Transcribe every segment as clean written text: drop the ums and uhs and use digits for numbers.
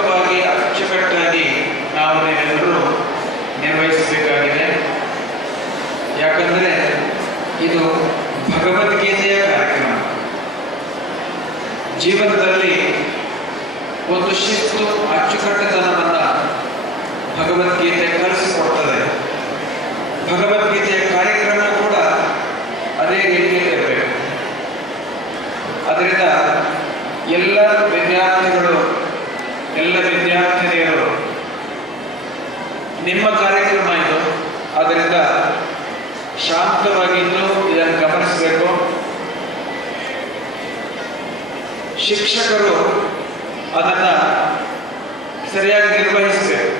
ಸೂಕ್ತವಾಗಿ ಅಚ್ಚುಕಟ್ಟಾಗಿ ನಾವು ನೀವೆಲ್ಲರೂ ನಿರ್ವಹಿಸಬೇಕಾಗಿದೆ. ಯಾಕಂದರೆ ಇದು ಭಗವದ್ಗೀತೆಯ ಕಾರ್ಯಕ್ರಮ. ಜೀವನದಲ್ಲಿ ಒಂದು ಶಿಸ್ತು ಅಚ್ಚುಕಟ್ಟುತನವನ್ನು ಭಗವದ್ಗೀತೆ ಕಲಿಸಿಕೊಡ್ತದೆ. ಭಗವದ್ಗೀತೆಯ ಕಾರ್ಯಕ್ರಮ ಕೂಡ ಅದೇ ರೀತಿಯಲ್ಲಿ ಇರಬೇಕು. ಅದರಿಂದ ಎಲ್ಲ ವಿದ್ಯಾರ್ಥಿಗಳು, ಎಲ್ಲ ವಿದ್ಯಾರ್ಥಿನಿಯರು, ನಿಮ್ಮ ಕಾರ್ಯಕ್ರಮ ಇದು. ಅದರಿಂದ ಶಾಂತವಾಗಿದ್ದು ಇದನ್ನು ಗಮನಿಸಬೇಕು. ಶಿಕ್ಷಕರು ಅದನ್ನು ಸರಿಯಾಗಿ ನಿರ್ವಹಿಸಬೇಕು.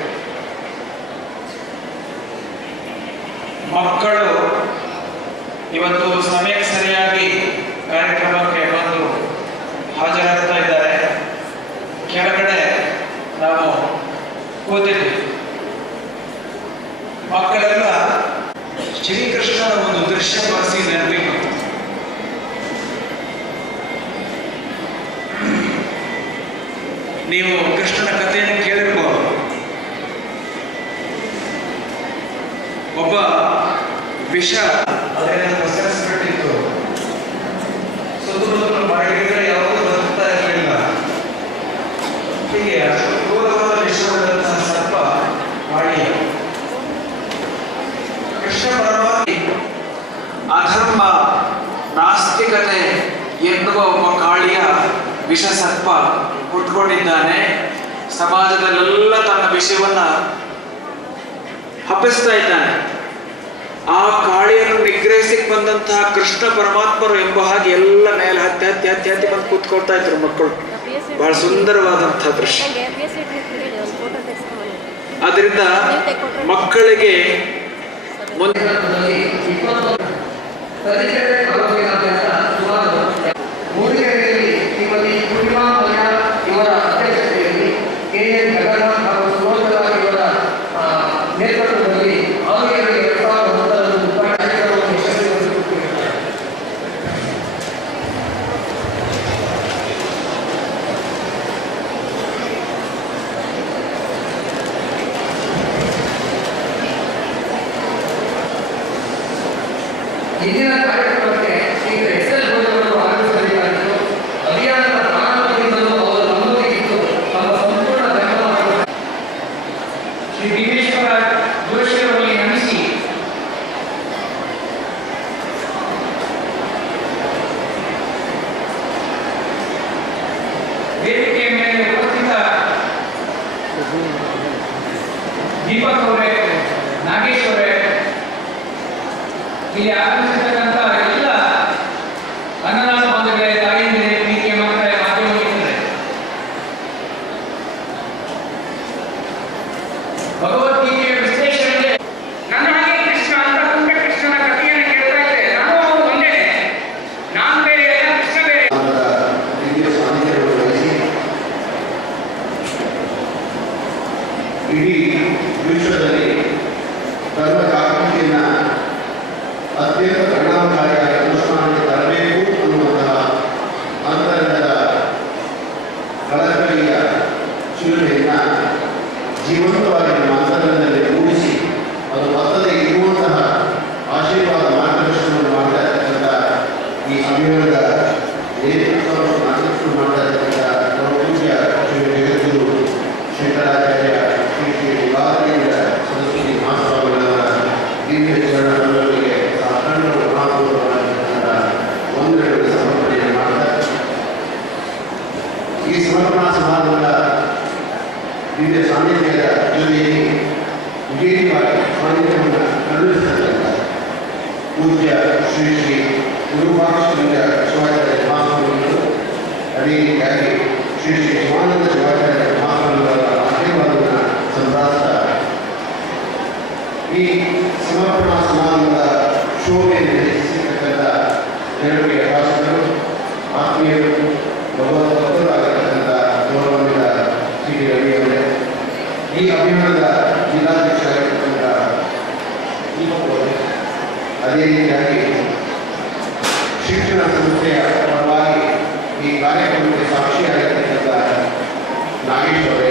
ಮಕ್ಕಳು ಇವತ್ತು ಸಮಯಕ್ಕೆ ಸರಿಯಾಗಿ ಕಾರ್ಯಕ್ರಮಕ್ಕೆ ಬಂದು ಹಾಜರಾಗ್ತಾ ಇದ್ದಾರೆ. ಕೆಳಗಡೆ ನಾವು ಕೂತಿದ್ವಿ. ಮಕ್ಕಳೆಲ್ಲ ಶ್ರೀಕೃಷ್ಣನ ಒಂದು ದೃಶ್ಯ ಬಳಸಿ ನೆನಪಿಗೆ ನೀವು ಕೃಷ್ಣನ ಕಥೆಯನ್ನು ಕೇಳಿರ್ಬೋದು. ಒಬ್ಬ ವಿಷ ಅದರಿಂದ ಪ್ರಸರಿಸ್ಬಿಟ್ಟಿತ್ತು. ಸುತ್ತಮುತ್ತಲು ಮಾಡಿದ್ರೆ ಯಾವುದೂ ಬದುಕ್ತಾ ಇರಲಿಲ್ಲ. ಹೀಗೆ ಕ್ರೂರವಾದ ವಿಷವಾದಂತಹ ಸರ್ಪ ಮಾಡಿ ಕೃಷ್ಣ ಪರಮಾತ್ಮ ಅಧರ್ಮ, ನಾಸ್ತಿಕತೆ ಎನ್ನುವ ಒಬ್ಬ ಕಾಳಿಯ ವಿಷ ಸರ್ಪ ಹುಟ್ಕೊಂಡಿದ್ದಾನೆ. ಸಮಾಜದಲ್ಲೆಲ್ಲ ತನ್ನ ವಿಷಯವನ್ನ ಹಬ್ಬಿಸ್ತಾ ಇದ್ದಾನೆ. ಆ ಕಾಳಿಯನ್ನು ನಿಗ್ರಹಿಸಿಕ್ ಬಂದಂತಹ ಕೃಷ್ಣ ಪರಮಾತ್ಮರು ಎಂಬ ಹಾಗೆ ಎಲ್ಲ ಮೇಲೆ ಹತ್ತಿ ಹತ್ತಿ ಹತ್ತಿ ಹತ್ತಿ ಬಂದು ಕೂತ್ಕೊಳ್ತಾ ಇದ್ರು ಮಕ್ಕಳು. ಬಹಳ ಸುಂದರವಾದಂತಹ ದೃಶ್ಯ. ಅದರಿಂದ ಮಕ್ಕಳಿಗೆ ಇಂದಿನ ಕಾರ್ಯಕ್ರಮಕ್ಕೆ ಈಗ ಎಕ್ಸೆಲ್ ಬೋರ್ಡ್ಗಳನ್ನು ಆರಂಭಿಸಬೇಕಾಗಿತ್ತು. ಅಭಿಯಾನದ ಪ್ರಾರಂಭದಿಂದಲೂ ಅವರು ನಮ್ಮೊಂದಿಗಿದ್ದು ತಮ್ಮ ಸಂಪೂರ್ಣ ಬೆಂಬಲವನ್ನು ಶ್ರೀ ಭೀಮೇಶ್ವರ ಜೋಶಿಯವರಲ್ಲಿ ನಮಿಸಿ ವೇದಿಕೆಯ ಮೇಲೆ ಉಪಸ್ಥಿತ ದೀಪಕ್ ಅವರೇ, ನಾಗೇಶ್ ಅವರೇ, ಇಲ್ಲಿ ಆಗಮಿಸಿರ್ತಕ್ಕಂಥ ಎಲ್ಲ ಅನ್ನದಾನ ಬಂಧುಗಳೇ, ತಾಯಿಯಂದಿರೇ, ಪ್ರೀತಿಯ ಮಕ್ಕಳೇ, ಮಾಧ್ಯಮ ಮಿತ್ರರೇ, ಭಗವದ್ಗೀತೆಯ ವಿಶ್ಲೇಷಣೆ ನನ್ನ ಹಾಗೆ ಕೃಷ್ಣ ಅಂತ ಕುಂಟ ಕೃಷ್ಣನ ಕಥೆಯನ್ನು ಕೇಳ್ತಾ ಇದ್ದೆ. ನಾನು ಅವರು ಒಂದೇ, ನಾನು ಬೇರೆ ಅಲ್ಲ, ಕೃಷ್ಣ ಬೇರೆ. ಇಡೀ ವಿಶ್ವದಲ್ಲಿ ಧರ್ಮ ಜಾಗೃತಿಯನ್ನು ಅತ್ಯಂತ ಪರಿಣಾಮಕಾರಿಯಾಗಿ ಅನುಷ್ಠಾನಕ್ಕೆ ತರಬೇಕು ಅನ್ನುವಂತಹ ಅಂತರಂಗದ ಕಳಕಳಿಯ ಚಿಲುಮೆಯನ್ನು ಜೀವಂತವಾಗಿ ನಮ್ಮ ಅಂತರಂಗದಲ್ಲಿ ಮೂಡಿಸಿ ಅದು ಮತ್ತದೇ ಇರುವಂತಹ ಆಶೀರ್ವಾದ ಮಾರ್ಗದರ್ಶನವನ್ನು ಮಾಡ್ತಾ ಇರ್ತಕ್ಕಂಥ ಈ ಅಭಿಯಾನದ ಮಾರ್ಗದರ್ಶನ ಮಾಡ್ತಾ ಇರ್ತಕ್ಕಂಥ ನಮ್ಮ ಪೂಜ್ಯ ಶ್ರೀ ಜಗದ್ಗುರು ಶಂಕರಾಚಾರ್ಯ ಶ್ರೀ ಶ್ರೀ ಯುಗಾದಿಯಿಂದ ಸರಸ್ವತಿ ಮಹಾಸ್ವಾಮಿಗಳವರ ದಿವ್ಯ ಚರಣಗಳಿಗೆ ಅಖಂಡ ಮಹಾಪೂರ್ವವಾಗಿರ್ತಕ್ಕಂಥ ಒಂದೆರಡು ಸಮರ್ಪಣೆಯನ್ನು ಮಾಡ್ತಾರೆ. ಈ ಸಮರ್ಪಣಾ ಸಮಾರಂಭದ ದಿವ್ಯ ಸಾನ್ನಿಧ್ಯದ ಜೊತೆಯಲ್ಲಿ ವಿಶೇಷವಾಗಿ ಸಾನ್ನಿಧ್ಯವನ್ನು ಕರುಣಿಸತಕ್ಕಂಥ ಪೂಜ್ಯ ಶ್ರೀ ಶ್ರೀ ಗುರುಪಾಕ್ಷಲಿಂಗ ಶಿವಾಚಾರ್ಯ ಮಹಾಸ್ವಾಮಿಗಳು, ಅದೇ ರೀತಿಯಾಗಿ ಶ್ರೀ ಶ್ರೀ ಶಿವಾನಂದ ಶಿವಾಚಾರ್ಯ ಮಹಾಸ್ವಾಮಿಗಳ ಆಶೀರ್ವಾದವನ್ನು ಸಂಭ್ರಾಸ್ತಾ ಈ ಸಮರ್ಪಣಾ ಸಮಾರಂಭದ ಶೋಭೆಯನ್ನು ಹೆಚ್ಚಿಸಿರ್ತಕ್ಕಂಥ ನೆರವಿಗೆ ಶಾಸಕರು, ಆತ್ಮೀಯರು, ಭಗವತ್ ಭಕ್ತರಾಗಿರ್ತಕ್ಕಂಥ ಗೌರವಾನ್ವಿತ ಶ್ರೀ ರವಿಯವರೇ, ಈ ಅಭಿಯಾನದ ಜಿಲ್ಲಾಧ್ಯಕ್ಷರಾಗಿರ್ತಕ್ಕಂಥ ದೀಪಕ್ ಅವರೇ, ಅದೇ ರೀತಿಯಾಗಿ ಶಿಕ್ಷಣ ಸಂಸ್ಥೆಯ ಪರವಾಗಿ ಈ ಕಾರ್ಯಕ್ರಮಕ್ಕೆ ಸಾಕ್ಷಿಯಾಗಿರ್ತಕ್ಕಂಥ ನಾಗೇಶ್ ಅವರೇ,